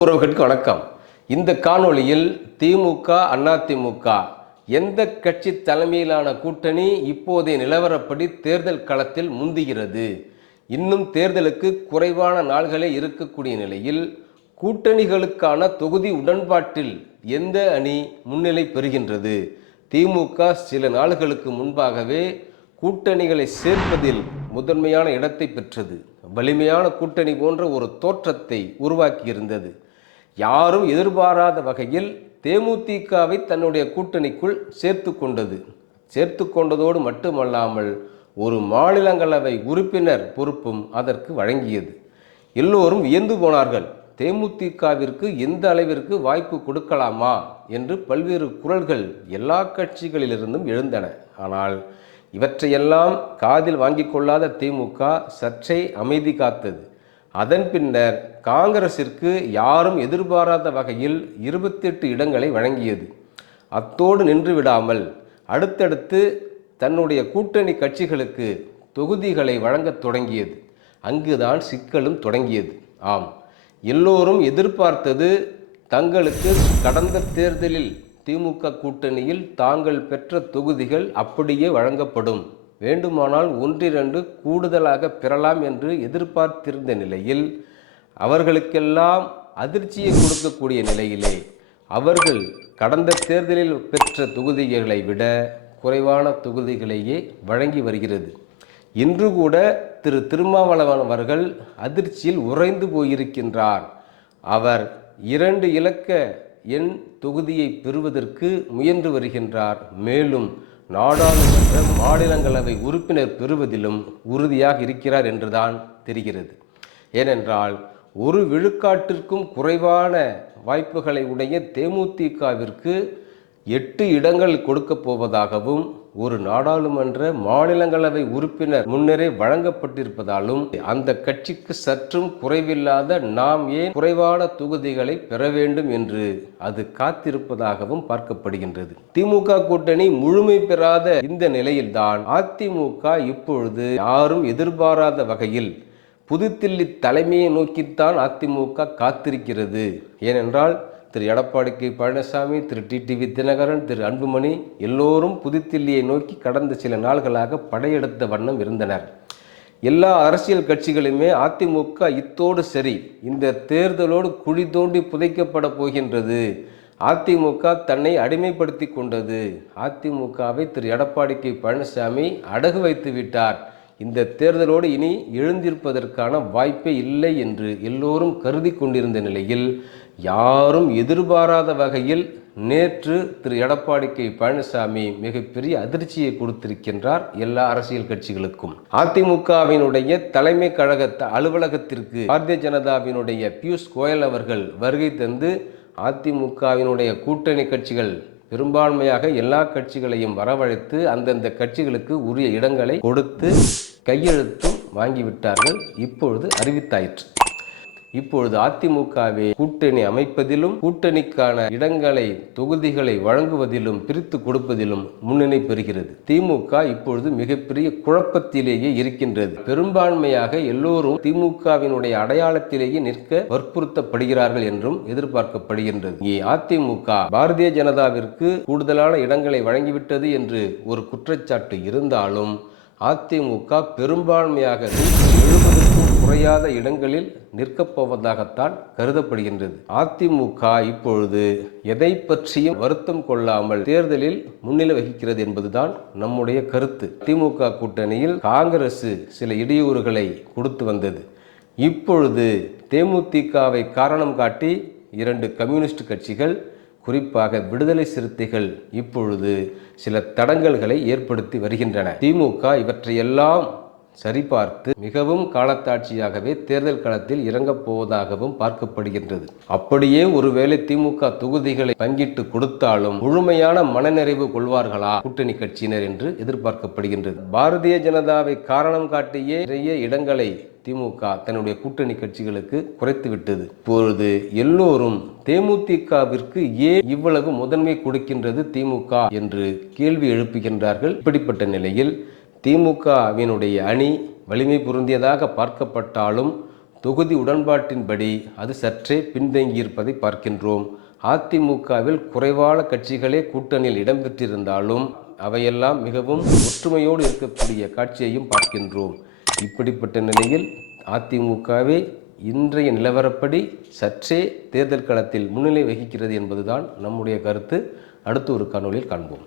உறவுகளுக்கு வணக்கம். இந்த காணொளியில் திமுக, அதிமுக எந்த கட்சி தலைமையிலான கூட்டணி இப்போதைய நிலவரப்படி தேர்தல் களத்தில் முந்துகிறது? இன்னும் தேர்தலுக்கு குறைவான நாள்களே இருக்கக்கூடிய நிலையில் கூட்டணிகளுக்கான தொகுதி உடன்பாட்டில் எந்த அணி முன்னிலை பெறுகின்றது? திமுக சில நாள்களுக்கு முன்பாகவே கூட்டணிகளை சேர்ப்பதில் முதன்மையான இடத்தை பெற்றது. வலிமையான கூட்டணி போன்ற ஒரு தோற்றத்தை உருவாக்கியிருந்தது. யாரும் எதிர்பாராத வகையில் தேமுதிகவை தன்னுடைய கூட்டணிக்குள் சேர்த்து கொண்டதோடு மட்டுமல்லாமல் ஒரு மாநிலங்களவை உறுப்பினர் பொறுப்பும் அதற்கு வழங்கியது. எல்லோரும் வியந்து போனார்கள். தேமுதிகவிற்கு எந்த அளவிற்கு வாய்ப்பு கொடுக்கலாமா என்று பல்வேறு குரல்கள் எல்லா கட்சிகளிலிருந்தும் எழுந்தன. ஆனால் இவற்றையெல்லாம் காதில் வாங்கிக் கொள்ளாத திமுக சற்றே அமைதி காத்தது. அதன் பின்னர் காங்கிரசிற்கு யாரும் எதிர்பாராத வகையில் 28 இடங்களை வழங்கியது. அத்தோடு நின்று விடாமல் அடுத்தடுத்து தன்னுடைய கூட்டணி கட்சிகளுக்கு தொகுதிகளை வழங்கத் தொடங்கியது. அங்குதான் சிக்கலும் தொடங்கியது. ஆம், எல்லோரும் எதிர்பார்த்தது தங்களுக்கு கடந்த தேர்தலில் திமுக கூட்டணியில் தாங்கள் பெற்ற தொகுதிகள் அப்படியே வழங்கப்படும், வேண்டுமானால் 1-2 கூடுதலாக பெறலாம் என்று எதிர்பார்த்திருந்த நிலையில் அவர்களுக்கெல்லாம் அதிர்ச்சியை கொடுக்கக்கூடிய நிலையிலே அவர்கள் கடந்த தேர்தலில் பெற்ற தொகுதிகளை விட குறைவான தொகுதிகளையே வழங்கி வருகிறது. இன்று கூட திருமாவளவன் அவர்கள் அதிர்ச்சியில் உறைந்து போயிருக்கின்றார். அவர் 2 இலக்க எண் தொகுதியை பெறுவதற்கு முயன்று வருகின்றார். மேலும் நாடாளுமன்ற மாநிலங்களவை உறுப்பினர் பெறுவதிலும் உறுதியாக இருக்கிறார் என்றுதான் தெரிகிறது. ஏனென்றால் 1 விழுக்காட்டிற்கும் குறைவான வாய்ப்புகளை உடைய தேமுதிகவிற்கு 8 இடங்கள் கொடுக்கப் போவதாகவும் ஒரு நாடாளுமன்ற மாநிலங்களவை உறுப்பினர் முன்னரே வழங்கப்பட்டிருப்பதாலும் அந்த கட்சிக்கு சற்றும் குறைவில்லாத நாம் ஏன் குறைவான தொகுதிகளை பெற வேண்டும் என்று அது காத்திருப்பதாகவும் பார்க்கப்படுகின்றது. திமுக கூட்டணி முழுமை பெறாத இந்த நிலையில்தான் அதிமுக இப்பொழுது யாரும் எதிர்பாராத வகையில் புதுதில்லி தலைமையை நோக்கித்தான் அதிமுக காத்திருக்கிறது. ஏனென்றால் திரு எடப்பாடி கே பழனிசாமி, திரு டிடிவி தினகரன், திரு அன்புமணி எல்லோரும் புதுதில்லியை நோக்கி கடந்த சில நாள்களாக படையெடுத்த வண்ணம் இருந்தனர். எல்லா அரசியல் கட்சிகளுமே அதிமுக இத்தோடு சரி, இந்த தேர்தலோடு குழி தோண்டி புதைக்கப்பட போகின்றது, அதிமுக தன்னை அடிமைப்படுத்தி கொண்டது, அதிமுகவை திரு எடப்பாடி கே பழனிசாமி அடகு வைத்து விட்டார், இந்த தேர்தலோடு இனி எழுந்திருப்பதற்கான வாய்ப்பே இல்லை என்று எல்லோரும் கருதி கொண்டிருந்த நிலையில் யாரும் எதிர்பாராத வகையில் நேற்று திரு எடப்பாடி கே பழனிசாமி மிகப்பெரிய அதிர்ச்சியை கொடுத்திருக்கின்றார் எல்லா அரசியல் கட்சிகளுக்கும். அதிமுகவினுடைய தலைமை கழக அலுவலகத்திற்கு பாரதிய ஜனதாவினுடைய பியூஷ் கோயல் அவர்கள் வருகை தந்து அதிமுகவினுடைய கூட்டணி கட்சிகள் பெரும்பான்மையாக எல்லா கட்சிகளையும் வரவழைத்து அந்தந்த கட்சிகளுக்கு உரிய இடங்களை கொடுத்து கையெழுத்தும் வாங்கிவிட்டார்கள். இப்பொழுது அறிவித்தாயிற்று. இப்பொழுது அதிமுகவை கூட்டணி அமைப்பதிலும் கூட்டணிக்கான இடங்களை தொகுதிகளை வழங்குவதிலும் பிரித்து கொடுப்பதிலும் முன்னணி பெறுகிறது. திமுக இப்பொழுது மிகப்பெரிய குழப்பத்திலேயே இருக்கின்றது. பெரும்பான்மையாக எல்லோரும் திமுகவினுடைய அடையாளத்திலேயே நிற்க வற்புறுத்தப்படுகிறார்கள் என்றும் எதிர்பார்க்கப்படுகின்றது. அதிமுக பாரதிய ஜனதாவிற்கு கூடுதலான இடங்களை வழங்கிவிட்டது என்று ஒரு குற்றச்சாட்டு இருந்தாலும் அதிமுக பெரும்பான்மையாக 170க்கும் குறையாத இடங்களில் நிற்கப் போவதாகத்தான் கருதப்படுகின்றது. அதிமுக இப்பொழுது எதை பற்றியும் வருத்தம் கொள்ளாமல் தேர்தலில் முன்னிலை வகிக்கிறது என்பதுதான் நம்முடைய கருத்து. திமுக கூட்டணியில் காங்கிரஸ் சில இடையூறுகளை கொடுத்து வந்தது. இப்பொழுது தேமுதிகவை காரணம் காட்டி 2 கம்யூனிஸ்ட் கட்சிகள், குறிப்பாக விடுதலை சிறுத்தைகள் இப்பொழுது சில தடங்கல்களை ஏற்படுத்தி வருகின்றன. திமுக இவற்றையெல்லாம் சரிபார்த்து மிகவும் காலத்தாட்சியாகவே தேர்தல் களத்தில் இறங்கப் போவதாகவும் பார்க்கப்படுகின்றது. அப்படியே ஒருவேளை திமுக தொகுதிகளை பங்கிட்டு கொடுத்தாலும் முழுமையான மனநிறைவு கொள்வார்களா கூட்டணி கட்சியினர் என்று எதிர்பார்க்கப்படுகின்றது. பாரதிய ஜனதாவை காரணம் காட்டியே நிறைய இடங்களை திமுக தன்னுடைய கூட்டணி கட்சிகளுக்கு குறைத்து விட்டது. இப்பொழுது எல்லோரும் தேமுதிகவிற்கு ஏன் இவ்வளவு முதன்மை கொடுக்கின்றது திமுக என்று கேள்வி எழுப்புகின்றார்கள். இப்படிப்பட்ட நிலையில் திமுகவினுடைய அணி வலிமை பொருந்தியதாக பார்க்கப்பட்டாலும் தொகுதி உடன்பாட்டின்படி அது சற்றே பின்தங்கியிருப்பதை பார்க்கின்றோம். அதிமுகவில் குறைவான கட்சிகளே கூட்டணியில் இடம்பெற்றிருந்தாலும் அவையெல்லாம் மிகவும் ஒற்றுமையோடு இருக்கக்கூடிய காட்சியையும் பார்க்கின்றோம். இப்படிப்பட்ட நிலையில் அதிமுகவே இன்றைய நிலவரப்படி சற்றே தேர்தல் களத்தில் முன்னிலை வகிக்கிறது என்பதுதான் நம்முடைய கருத்து. அடுத்த ஒரு காணொளியில் காண்போம்.